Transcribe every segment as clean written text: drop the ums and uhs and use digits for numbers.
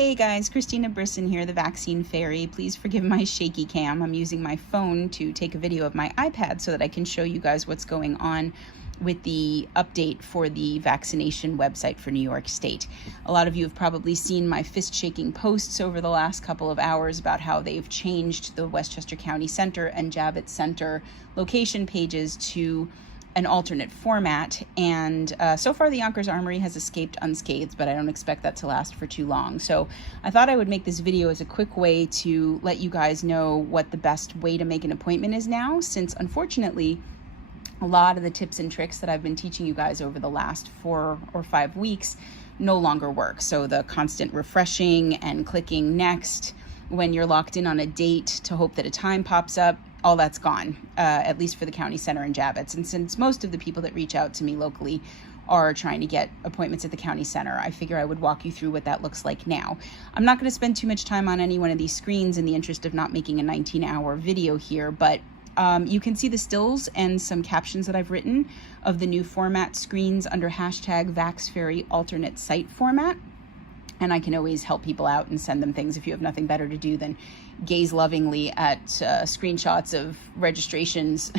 Hey guys, Christina Brisson here, the Vaccine Fairy. Please forgive my shaky cam. I'm using my phone to take a video of my iPad so that I can show you guys what's going on with the update for the vaccination website for New York State. A lot of you have probably seen my fist-shaking posts over the last couple of hours about how they've changed the Westchester County Center and Javits Center location pages to an alternate format, and so far the Yonkers Armory has escaped unscathed, but I don't expect that to last for too long. So I thought I would make this video as a quick way to let you guys know what the best way to make an appointment is now, since unfortunately a lot of the tips and tricks that I've been teaching you guys over the last 4 or 5 weeks no longer work. So the constant refreshing and clicking next when you're locked in on a date to hope that a time pops up, all that's gone, at least for the county center and Javits. And since most of the people that reach out to me locally are trying to get appointments at the county center, I figure I would walk you through what that looks like now. I'm not going to spend too much time on any one of these screens in the interest of not making a 19-hour video here, but you can see the stills and some captions that I've written of the new format screens under hashtag VaxFairy alternate site format. And I can always help people out and send them things if you have nothing better to do than gaze lovingly at screenshots of registrations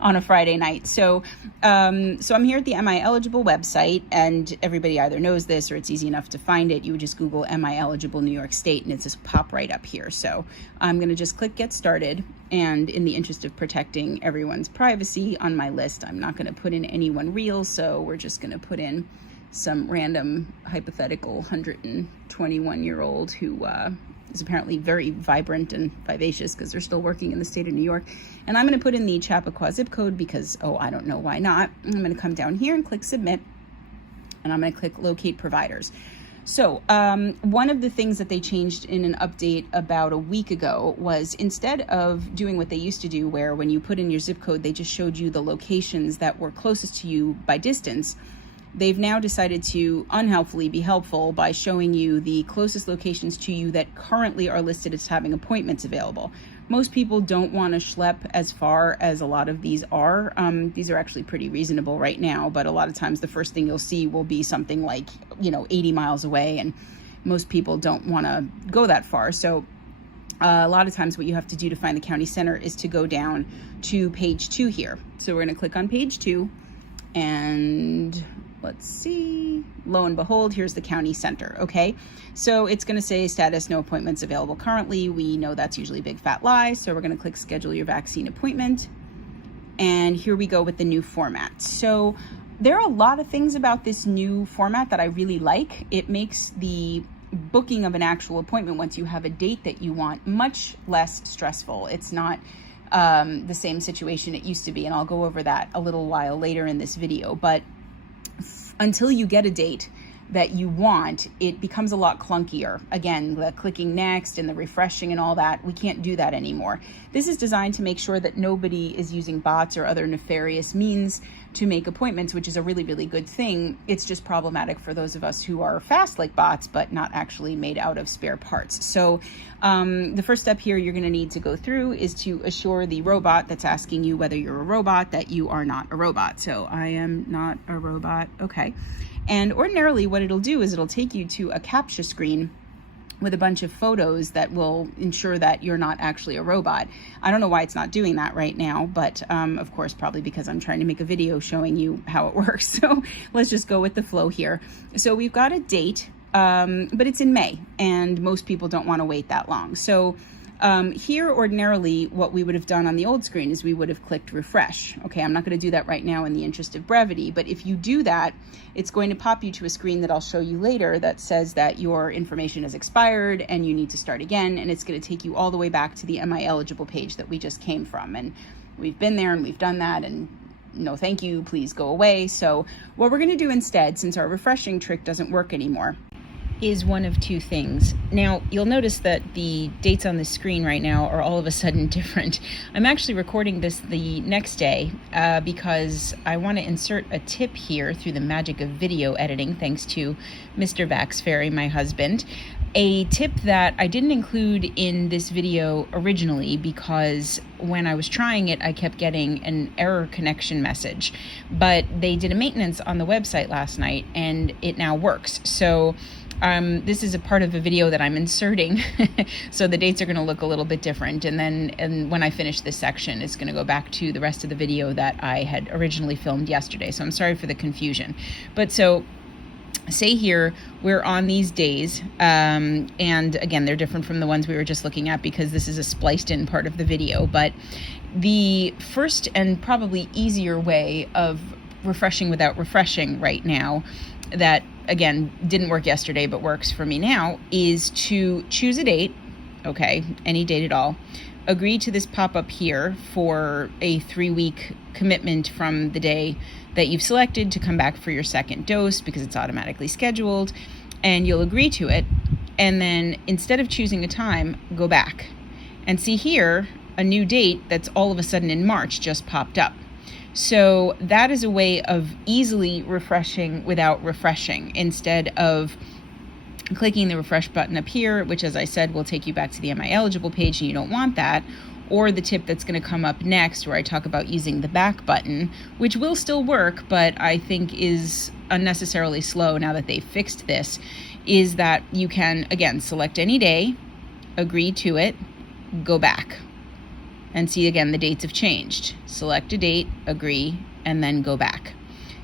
on a Friday night. So I'm here at the Am I Eligible website, and everybody either knows this or it's easy enough to find it. You would just Google Am I Eligible New York State and it's just pop right up here. So I'm going to just click Get Started. And in the interest of protecting everyone's privacy on my list, I'm not going to put in anyone real. So we're just going to put in some random hypothetical 121-year-old who is apparently very vibrant and vivacious because they're still working in the state of New York. And I'm going to put in the CAPTCHA zip code because, I don't know why not. I'm going to come down here and click Submit, and I'm going to click Locate Providers. So one of the things that they changed in an update about a week ago was, instead of doing what they used to do, where when you put in your zip code, they just showed you the locations that were closest to you by distance, they've now decided to unhelpfully be helpful by showing you the closest locations to you that currently are listed as having appointments available. Most people don't want to schlep as far as a lot of these are. These are actually pretty reasonable right now, but a lot of times the first thing you'll see will be something like, 80 miles away, and most people don't want to go that far. So a lot of times what you have to do to find the county center is to go down to page 2 here. So we're going to click on page 2, and let's see, lo and behold, here's the county center. Okay, so it's going to say status, no appointments available currently. We know that's usually a big fat lie, so we're going to click schedule your vaccine appointment, and here we go with the new format. So there are a lot of things about this new format that I really like. It makes the booking of an actual appointment once you have a date that you want much less stressful. It's not the same situation it used to be, and I'll go over that a little while later in this video. But until you get a date that you want, it becomes a lot clunkier. Again, the clicking next and the refreshing and all that, we can't do that anymore. This is designed to make sure that nobody is using bots or other nefarious means to make appointments, which is a really, really good thing. It's just problematic for those of us who are fast like bots, but not actually made out of spare parts. So the first step here you're gonna need to go through is to assure the robot that's asking you whether you're a robot that you are not a robot. So I am not a robot, okay. And ordinarily what it'll do is it'll take you to a CAPTCHA screen with a bunch of photos that will ensure that you're not actually a robot. I don't know why it's not doing that right now, but of course, probably because I'm trying to make a video showing you how it works. So let's just go with the flow here. So we've got a date, but it's in May, and most people don't want to wait that long. So here, ordinarily, what we would have done on the old screen is we would have clicked refresh. Okay, I'm not going to do that right now in the interest of brevity, but if you do that, it's going to pop you to a screen that I'll show you later that says that your information has expired and you need to start again, and it's going to take you all the way back to the Am I Eligible page that we just came from. And we've been there and we've done that, and no thank you, please go away. So what we're going to do instead, since our refreshing trick doesn't work anymore, is one of two things. Now, you'll notice that the dates on the screen right now are all of a sudden different. I'm actually recording this the next day because I want to insert a tip here through the magic of video editing, thanks to Mr. VaxFairy, my husband. A tip that I didn't include in this video originally because when I was trying it, I kept getting an error connection message. But they did a maintenance on the website last night and it now works. So This is a part of a video that I'm inserting, so the dates are going to look a little bit different. And when I finish this section, it's going to go back to the rest of the video that I had originally filmed yesterday. So I'm sorry for the confusion. But so say here we're on these days, and again, they're different from the ones we were just looking at because this is a spliced in part of the video. But the first and probably easier way of refreshing without refreshing right now, that again didn't work yesterday but works for me now, is to choose a date, okay, any date at all, agree to this pop-up here for a 3-week commitment from the day that you've selected to come back for your second dose because it's automatically scheduled, and you'll agree to it. And then instead of choosing a time, go back and see here a new date that's all of a sudden in March just popped up. So that is a way of easily refreshing without refreshing, instead of clicking the refresh button up here, which, as I said, will take you back to the Am I Eligible page, and you don't want that. Or the tip that's going to come up next, where I talk about using the back button, which will still work, but I think is unnecessarily slow now that they've fixed this, is that you can, again, select any day, agree to it, go back. And see, again, the dates have changed. Select a date, agree, and then go back.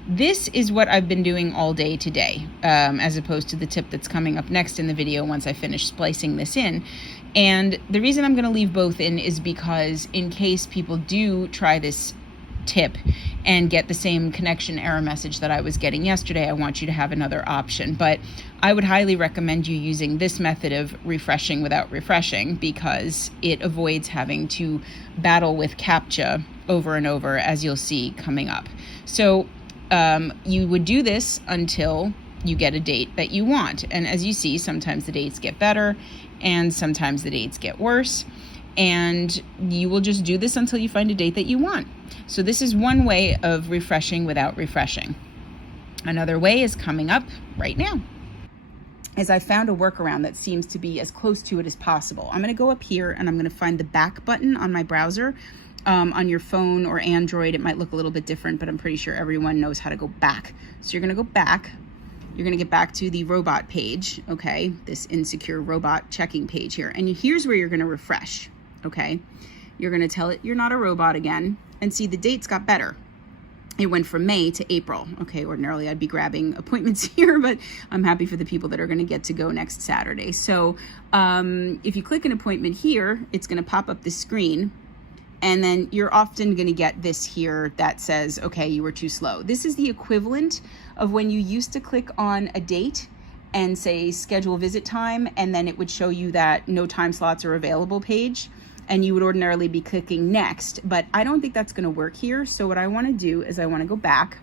This is what I've been doing all day today, as opposed to the tip that's coming up next in the video once I finish splicing this in. And the reason I'm going to leave both in is because in case people do try this tip and get the same connection error message that I was getting yesterday, I want you to have another option. But I would highly recommend you using this method of refreshing without refreshing, because it avoids having to battle with CAPTCHA over and over, as you'll see coming up. So you would do this until you get a date that you want. And as you see, sometimes the dates get better and sometimes the dates get worse. And you will just do this until you find a date that you want. So this is one way of refreshing without refreshing. Another way is coming up right now. As I found a workaround that seems to be as close to it as possible. I'm going to go up here and I'm going to find the back button on my browser. On your phone or Android, it might look a little bit different, but I'm pretty sure everyone knows how to go back. So you're going to go back. You're going to get back to the robot page, okay? This insecure robot checking page here. And here's where you're going to refresh, okay? You're going to tell it you're not a robot again. And see, the dates got better. It went from May to April. Okay, ordinarily I'd be grabbing appointments here, but I'm happy for the people that are going to get to go next Saturday. So if you click an appointment here, it's going to pop up this screen. And then you're often going to get this here that says, okay, you were too slow. This is the equivalent of when you used to click on a date and say schedule visit time, and then it would show you that no time slots are available page, and you would ordinarily be clicking next. But I don't think that's going to work here. So what I want to do is I want to go back.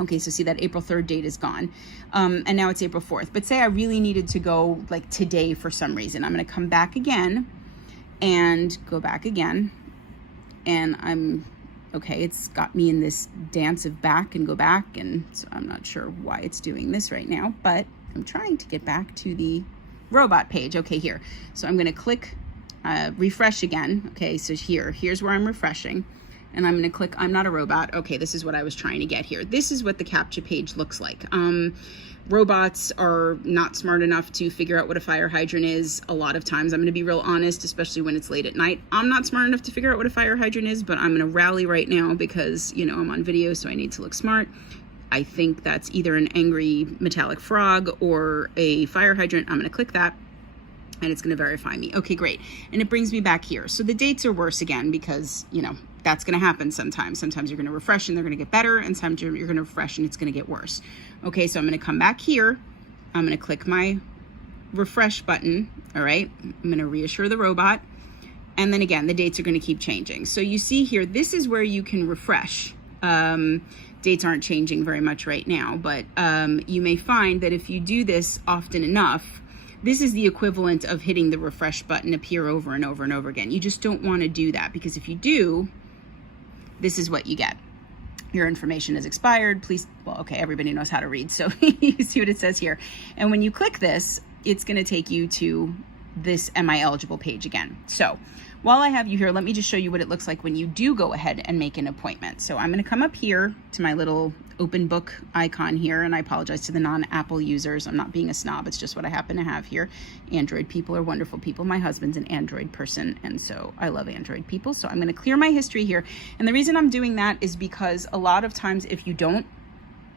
Okay, so see that April 3rd date is gone. And now it's April 4th. But say I really needed to go like today for some reason. I'm going to come back again and go back again. And okay, it's got me in this dance of back and go back, and so I'm not sure why it's doing this right now, but I'm trying to get back to the robot page. Okay, here. So I'm going to click refresh again. Okay, so here's where I'm refreshing, and I'm going to click I'm not a robot. Okay, this is what I was trying to get here. This is what the CAPTCHA page looks like. Robots are not smart enough to figure out what a fire hydrant is a lot of times. I'm going to be real honest, especially when it's late at night. I'm not smart enough to figure out what a fire hydrant is, but I'm going to rally right now because, you know, I'm on video, so I need to look smart. I think that's either an angry metallic frog or a fire hydrant. I'm going to click that, and it's going to verify me. Okay, great. And it brings me back here. So the dates are worse again because, you know, that's going to happen sometimes. Sometimes you're going to refresh and they're going to get better, and sometimes you're going to refresh and it's going to get worse. Okay, so I'm going to come back here. I'm going to click my refresh button. All right, I'm going to reassure the robot. And then again, the dates are going to keep changing. So you see here, this is where you can refresh. Dates aren't changing very much right now, but you may find that if you do this often enough, this is the equivalent of hitting the refresh button appear over and over and over again. You just don't want to do that, because if you do, this is what you get. Your information is expired. Please, well, okay, everybody knows how to read, so you see what it says here. And when you click this, it's going to take you to this Am I Eligible page again. So while I have you here, let me just show you what it looks like when you do go ahead and make an appointment. So I'm going to come up here to my little open book icon here, and I apologize to the non-Apple users. I'm not being a snob, it's just what I happen to have here. Android people are wonderful people. My husband's an Android person, and so I love Android people. So I'm going to clear my history here. And the reason I'm doing that is because a lot of times if you don't,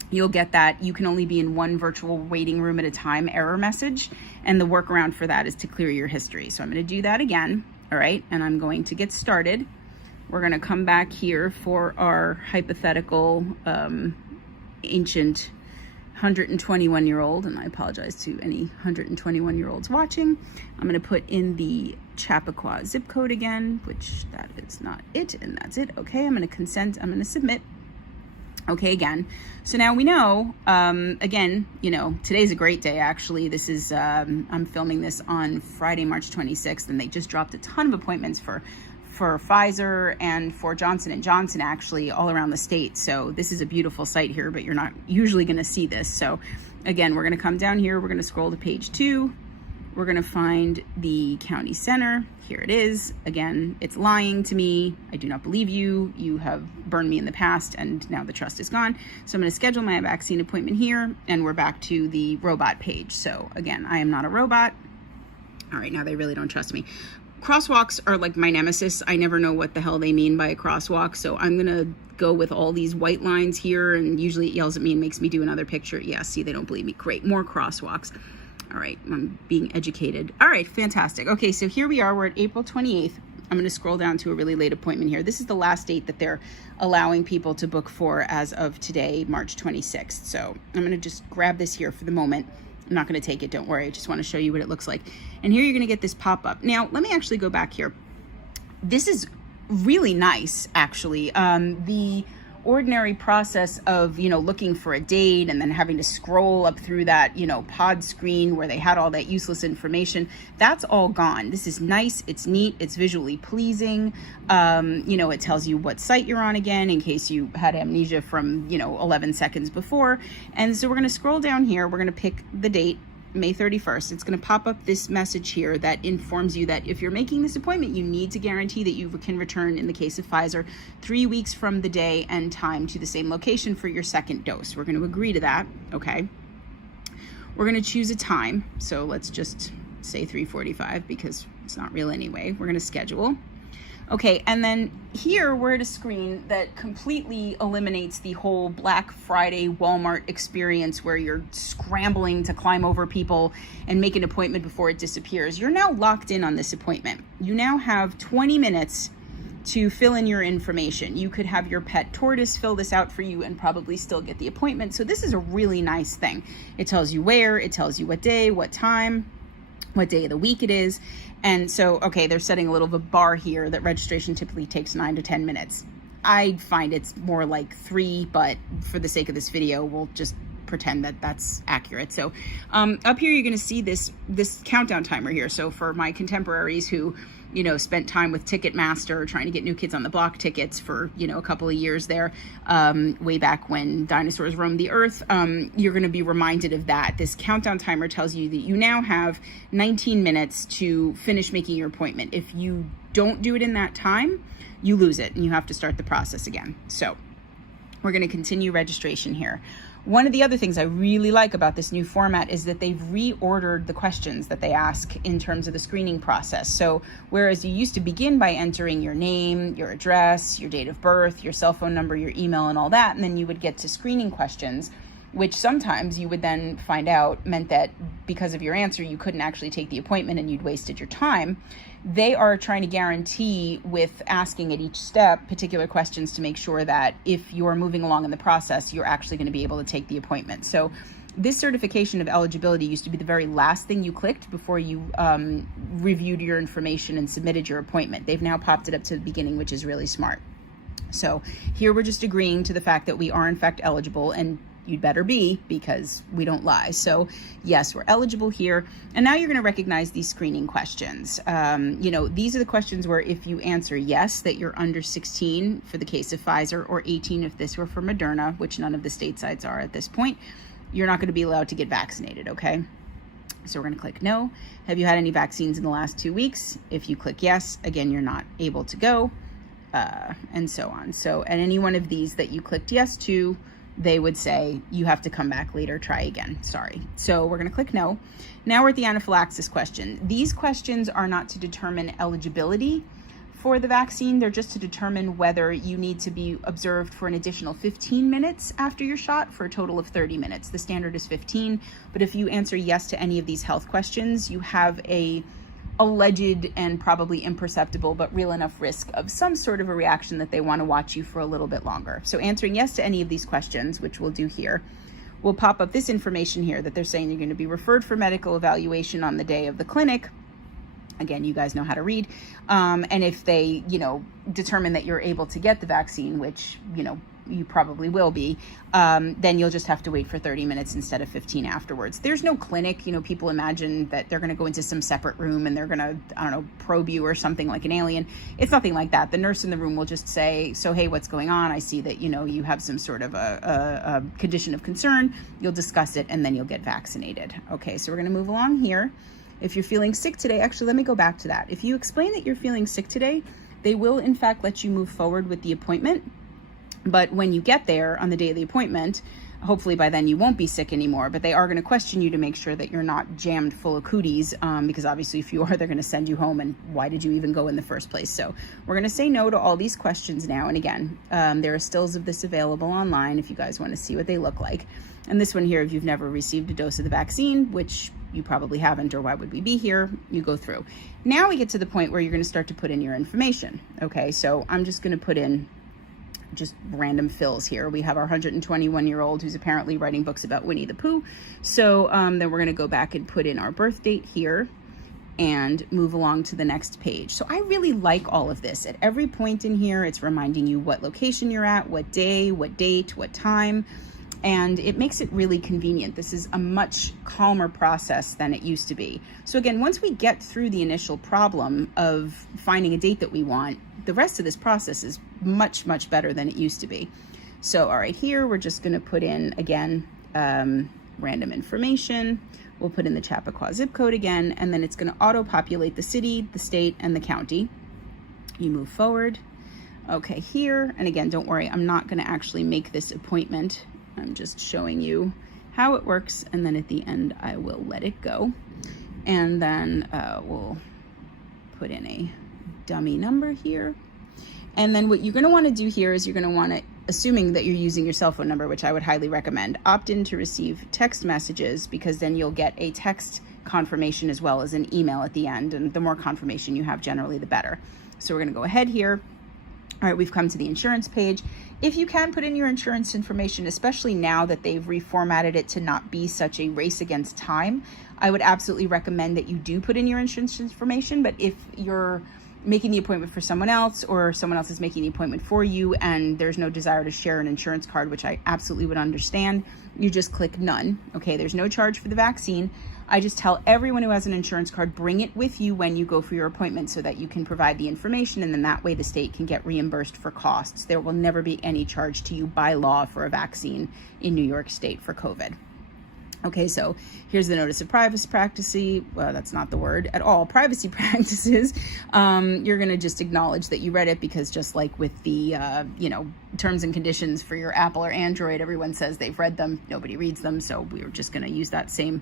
you'll get that you can only be in one virtual waiting room at a time error message. And the workaround for that is to clear your history. So I'm going to do that again. All right. And I'm going to get started. We're going to come back here for our hypothetical ancient 121-year-old. And I apologize to any 121-year-olds watching. I'm going to put in the CAPTCHA zip code again, which that is not it. And that's it. Okay. I'm going to consent. I'm going to submit. Okay, again. So now we know, again, you know, today's a great day, actually. This is, I'm filming this on Friday, March 26th, and they just dropped a ton of appointments for Pfizer and for Johnson & Johnson, actually, all around the state. So this is a beautiful site here, but you're not usually going to see this. So again, we're going to come down here. We're going to scroll to page 2. We're going to find the county center. Here it is. Again, it's lying to me. I do not believe you. You have burned me in the past, and now the trust is gone. So I'm going to schedule my vaccine appointment here, and we're back to the robot page. So again, I am not a robot. All right, now they really don't trust me. Crosswalks are like my nemesis. I never know what the hell they mean by a crosswalk. So I'm going to go with all these white lines here, and usually it yells at me and makes me do another picture. Yeah, see, they don't believe me. Great, more crosswalks. All right, I'm being educated. All right, fantastic. Okay, so here we are. We're at April 28th. I'm going to scroll down to a really late appointment here. This is the last date that they're allowing people to book for as of today, March 26th. So I'm going to just grab this here for the moment. I'm not going to take it, don't worry. I just want to show you what it looks like. And here you're going to get this pop-up. Now, let me actually go back here. This is really nice, actually. The ordinary process of, you know, looking for a date and then having to scroll up through that, you know, pod screen where they had all that useless information, that's all gone. This is nice, it's neat, it's visually pleasing. You know, it tells you what site you're on again in case you had amnesia from, you know, 11 seconds before. And so we're going to scroll down here. We're going to pick the date, May 31st. It's going to pop up this message here that informs you that if you're making this appointment, you need to guarantee that you can return, in the case of Pfizer, 3 weeks from the day and time to the same location for your second dose. We're going to agree to that. Okay. We're going to choose a time. So let's just say 3:45 because it's not real anyway. We're going to schedule. Okay, and then here we're at a screen that completely eliminates the whole Black Friday Walmart experience where you're scrambling to climb over people and make an appointment before it disappears. You're now locked in on this appointment. You now have 20 minutes to fill in your information. You could have your pet tortoise fill this out for you and probably still get the appointment. So this is a really nice thing. It tells you where, it tells you what day, what time, what day of the week it is. And so, okay, they're setting a little of a bar here that registration typically takes 9 to 10 minutes. I find it's more like 3, but for the sake of this video, we'll just pretend that that's accurate. So up here, you're going to see this countdown timer here. So for my contemporaries who, you know, spent time with Ticketmaster trying to get New Kids on the Block tickets for, you know, a couple of years there, way back when dinosaurs roamed the earth, you're going to be reminded of that. This countdown timer tells you that you now have 19 minutes to finish making your appointment. If you don't do it in that time, you lose it and you have to start the process again. So we're going to continue registration here. One of the other things I really like about this new format is that they've reordered the questions that they ask in terms of the screening process. So whereas you used to begin by entering your name, your address, your date of birth, your cell phone number, your email, and all that, and then you would get to screening questions, which sometimes you would then find out meant that because of your answer, you couldn't actually take the appointment and you'd wasted your time. They are trying to guarantee with asking at each step particular questions to make sure that if you're moving along in the process, you're actually going to be able to take the appointment. So this certification of eligibility used to be the very last thing you clicked before you reviewed your information and submitted your appointment. They've now popped it up to the beginning, which is really smart. So here we're just agreeing to the fact that we are in fact eligible, and you'd better be, because we don't lie. So yes, we're eligible here. And now you're going to recognize these screening questions. You know, these are the questions where if you answer yes, that you're under 16 for the case of Pfizer, or 18 if this were for Moderna, which none of the statesides are at this point, you're not going to be allowed to get vaccinated, okay? So we're going to click no. Have you had any vaccines in the last 2 weeks? If you click yes, again, you're not able to go, and so on. So at any one of these that you clicked yes to, they would say you have to come back later, try again, sorry. So we're going to click no. Now we're at the anaphylaxis question. These questions are not to determine eligibility for the vaccine. They're just to determine whether you need to be observed for an additional 15 minutes after your shot for a total of 30 minutes. The standard is 15, but if you answer yes to any of these health questions, you have a alleged and probably imperceptible but real enough risk of some sort of a reaction that they want to watch you for a little bit longer. So answering yes to any of these questions, which we'll do here, will pop up this information here that they're saying you're going to be referred for medical evaluation on the day of the clinic. Again, you guys know how to read. And if they, determine that you're able to get the vaccine, which, you probably will be, then you'll just have to wait for 30 minutes instead of 15 afterwards. There's no clinic. People imagine that they're going to go into some separate room and they're going to, probe you or something like an alien. It's nothing like that. The nurse in the room will just say, so, hey, what's going on? I see that, you have some sort of a condition of concern. You'll discuss it and then you'll get vaccinated. Okay, so we're going to move along here. If you're feeling sick today, actually, let me go back to that. If you explain that you're feeling sick today, they will in fact let you move forward with the appointment. But when you get there on the day of the appointment, hopefully by then you won't be sick anymore, but they are going to question you to make sure that you're not jammed full of cooties, because obviously if you are, they're going to send you home, and why did you even go in the first place? So we're going to say no to all these questions now. And again, there are stills of this available online if you guys want to see what they look like. And this one here, if you've never received a dose of the vaccine, which you probably haven't, or why would we be here, you go through. Now we get to the point where you're going to start to put in your information. Okay, so I'm just going to put in just random fills here. We have our 121-year-old who's apparently writing books about Winnie the Pooh. So then we're going to go back and put in our birth date here and move along to the next page. So I really like all of this. At every point in here, it's reminding you what location you're at, what day, what date, what time, and it makes it really convenient. This is a much calmer process than it used to be. So again, once we get through the initial problem of finding a date that we want, the rest of this process is much, much better than it used to be. So, all right, here we're just going to put in, again, random information. We'll put in the Chappaqua zip code again, and then it's going to auto-populate the city, the state, and the county. You move forward. Okay, here, and again, don't worry, I'm not going to actually make this appointment. I'm just showing you how it works, and then at the end, I will let it go. And then we'll put in a dummy number here. And then what you're going to want to do here is you're going to want to, assuming that you're using your cell phone number, which I would highly recommend, opt in to receive text messages, because then you'll get a text confirmation as well as an email at the end. And the more confirmation you have, generally, the better. So we're going to go ahead here. All right, we've come to the insurance page. If you can put in your insurance information, especially now that they've reformatted it to not be such a race against time, I would absolutely recommend that you do put in your insurance information. But if you're making the appointment for someone else, or someone else is making the appointment for you and there's no desire to share an insurance card, which I absolutely would understand, you just click none. Okay, there's no charge for the vaccine. I just tell everyone who has an insurance card, bring it with you when you go for your appointment so that you can provide the information, and then that way the state can get reimbursed for costs. There will never be any charge to you by law for a vaccine in New York State for COVID. Okay, so here's the notice of privacy practices. Well, that's not the word at all. Privacy practices. You're going to just acknowledge that you read it, because just like with the, terms and conditions for your Apple or Android, everyone says they've read them. Nobody reads them. So we're just going to use that same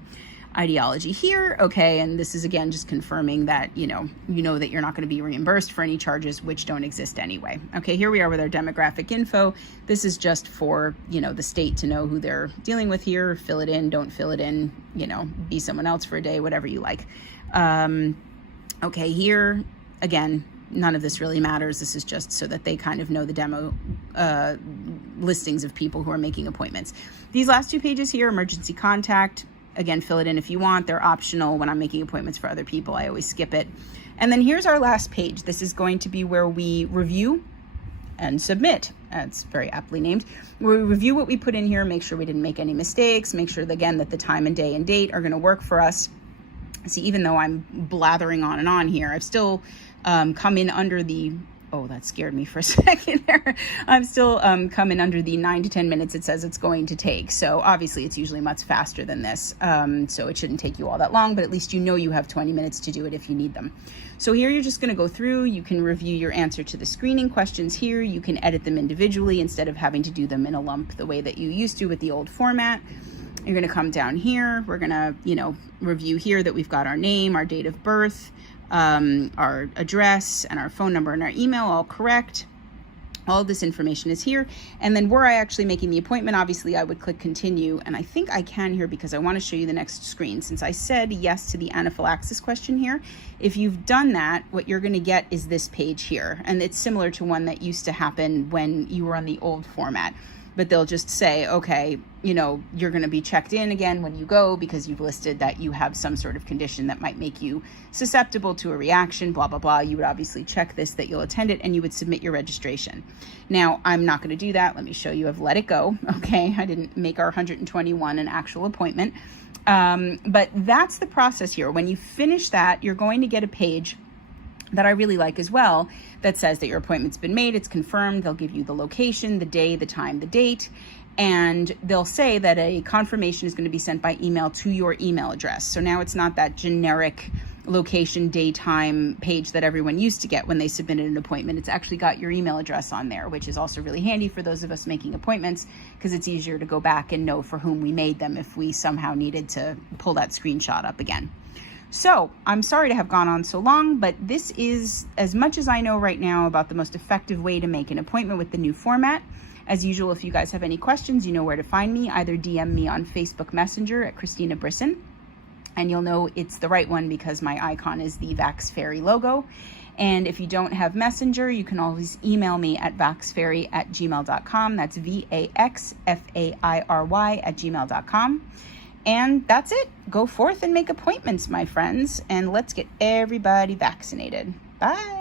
ideology here. Okay, and this is again just confirming that you know that you're not going to be reimbursed for any charges which don't exist anyway. Okay, here we are with our demographic info. This is just for the state to know who they're dealing with here. Fill it in, don't fill it in, be someone else for a day, whatever you like. Okay, here again, none of this really matters. This is just so that they kind of know the demo listings of people who are making appointments. These last two pages here, emergency contact. Again, fill it in if you want. They're optional. When I'm making appointments for other people, I always skip it. And then here's our last page. This is going to be where we review and submit. It's very aptly named. We review what we put in here, make sure we didn't make any mistakes, make sure, again, that the time and day and date are going to work for us. See, even though I'm blathering on and on here, I've still come in under the Oh, that scared me for a second there. I'm still coming under the 9 to 10 minutes it says it's going to take. So obviously it's usually much faster than this. So it shouldn't take you all that long, but at least you know you have 20 minutes to do it if you need them. So here you're just going to go through. You can review your answer to the screening questions here. You can edit them individually instead of having to do them in a lump the way that you used to with the old format. You're going to come down here. We're going to, review here that we've got our name, our date of birth, our address, and our phone number and our email all correct. All of this information is here. And then were I actually making the appointment, obviously I would click continue. And I think I can here because I want to show you the next screen. Since I said yes to the anaphylaxis question here, if you've done that, what you're going to get is this page here. And it's similar to one that used to happen when you were on the old format. But they'll just say, okay, you're going to be checked in again when you go because you've listed that you have some sort of condition that might make you susceptible to a reaction, blah, blah, blah. You would obviously check this, that you'll attend it, and you would submit your registration. Now, I'm not going to do that. Let me show you. I've let it go. Okay, I didn't make our 121 an actual appointment. But that's the process here. When you finish that, you're going to get a page that I really like as well, that says that your appointment's been made, it's confirmed. They'll give you the location, the day, the time, the date, and they'll say that a confirmation is going to be sent by email to your email address. So now it's not that generic location, day, time page that everyone used to get when they submitted an appointment. It's actually got your email address on there, which is also really handy for those of us making appointments because it's easier to go back and know for whom we made them if we somehow needed to pull that screenshot up again. So I'm sorry to have gone on so long, but this is as much as I know right now about the most effective way to make an appointment with the new format. As usual, if you guys have any questions, you know where to find me. Either DM me on Facebook Messenger at Christina Brisson, and you'll know it's the right one because my icon is the Vax Fairy logo. And if you don't have Messenger, you can always email me at vaxfairy@gmail.com. That's VAXFAIRY@gmail.com. And that's it. Go forth and make appointments, my friends, and let's get everybody vaccinated. Bye.